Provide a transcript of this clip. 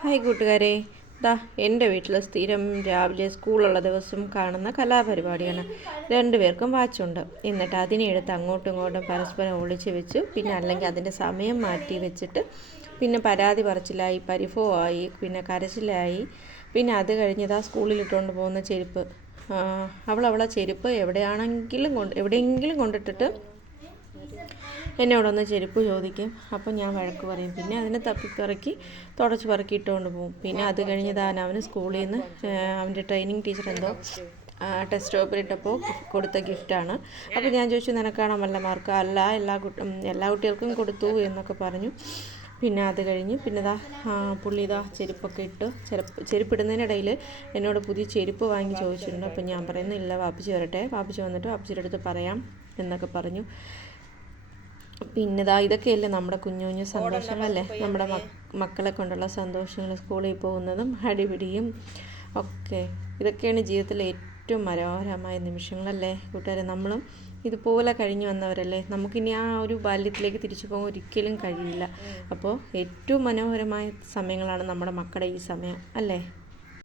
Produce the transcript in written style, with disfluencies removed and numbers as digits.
Hi കൂട്ടുകാരെ, എൻ്റെ വീട്ടിൽ സ്ഥിരം രാവിലെ സ്കൂളുള്ള ദിവസം കാണുന്ന കലാപരിപാടിയാണ്. രണ്ടുപേർക്കും വാച്ചുണ്ട്. എന്നിട്ട് അതിനെ എടുത്ത് അങ്ങോട്ടും ഇങ്ങോട്ടും പരസ്പരം ഒളിച്ച് വെച്ചു. പിന്നെ അല്ലെങ്കിൽ അതിൻ്റെ സമയം മാറ്റി വെച്ചിട്ട് പിന്നെ പരാതി പറച്ചിലായി, പരിഭവമായി, പിന്നെ കരച്ചിലായി. പിന്നെ അത് കഴിഞ്ഞതാ സ്കൂളിലിട്ടുകൊണ്ട് പോകുന്ന ചെരുപ്പ്, അവളെ ചെരുപ്പ് എവിടെയെങ്കിലും കൊണ്ടിട്ടിട്ട് എന്നോടൊന്ന് ചെരുപ്പ് ചോദിക്കും. അപ്പം ഞാൻ വഴക്ക് പറയും. പിന്നെ അതിനെ തപ്പിപ്പറക്കി തുടച്ച് പറക്കി ഇട്ടുകൊണ്ട് പോകും. പിന്നെ അത് കഴിഞ്ഞതാണ് അവന് സ്കൂളിൽ നിന്ന് അവൻ്റെ ട്രെയിനിങ് ടീച്ചർ എന്തോ ടെസ്റ്റ് പേപ്പർ ഇട്ടപ്പോൾ കൊടുത്ത ഗിഫ്റ്റാണ്. അപ്പോൾ ഞാൻ ചോദിച്ചു, നിനക്കാണോ നല്ല മാർക്ക്? അല്ല, എല്ലാ കുട്ടികൾക്കും കൊടുത്തു എന്നൊക്കെ പറഞ്ഞു. പിന്നെ അത് കഴിഞ്ഞ് പുള്ളി ചെരുപ്പൊക്കെ ഇട്ട് ചെരുപ്പിടുന്നതിനിടയിൽ എന്നോട് പുതിയ ചെരുപ്പ് വാങ്ങി ചോദിച്ചിട്ടുണ്ട്. അപ്പം ഞാൻ പറയുന്നു, ഇല്ല, വാപ്പിച്ച് വരട്ടെ, വാപ്പിച്ച് വന്നിട്ട് വാപ്പിച്ചിയുടെ അടുത്ത് പറയാം എന്നൊക്കെ പറഞ്ഞു. പിന്നെ ഇതൊക്കെയല്ലേ നമ്മുടെ കുഞ്ഞു കുഞ്ഞു സന്തോഷങ്ങളല്ലേ, നമ്മുടെ മക്കളെ കൊണ്ടുള്ള സന്തോഷങ്ങൾ, സ്കൂളിൽ പോകുന്നതും അടിപിടിയും ഒക്കെ. ഇതൊക്കെയാണ് ജീവിതത്തിലെ ഏറ്റവും മനോഹരമായ നിമിഷങ്ങളല്ലേ കൂട്ടുകാരെ. നമ്മളും ഇതുപോലെ കഴിഞ്ഞു വന്നവരല്ലേ. നമുക്കിനി ആ ഒരു ബാല്യത്തിലേക്ക് തിരിച്ചു പോകാൻ ഒരിക്കലും കഴിയില്ല. അപ്പോൾ ഏറ്റവും മനോഹരമായ സമയങ്ങളാണ് നമ്മുടെ മക്കളുടെ ഈ സമയം അല്ലേ.